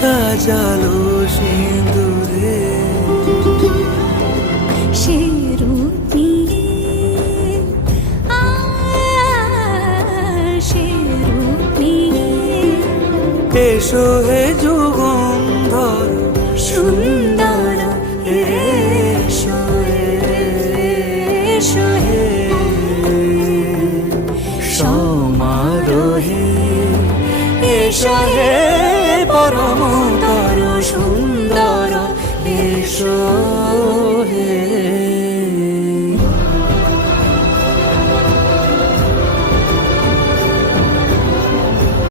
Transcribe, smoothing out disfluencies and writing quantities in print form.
সাজালো সিঁদুরে সে রূপ নিয়ে সে রূপ নিয়ে এসো হে যুগন্ধর সুন্দর এসো এসো হে সমারোহে এসো হে পরমতর সুন্দর এসো হে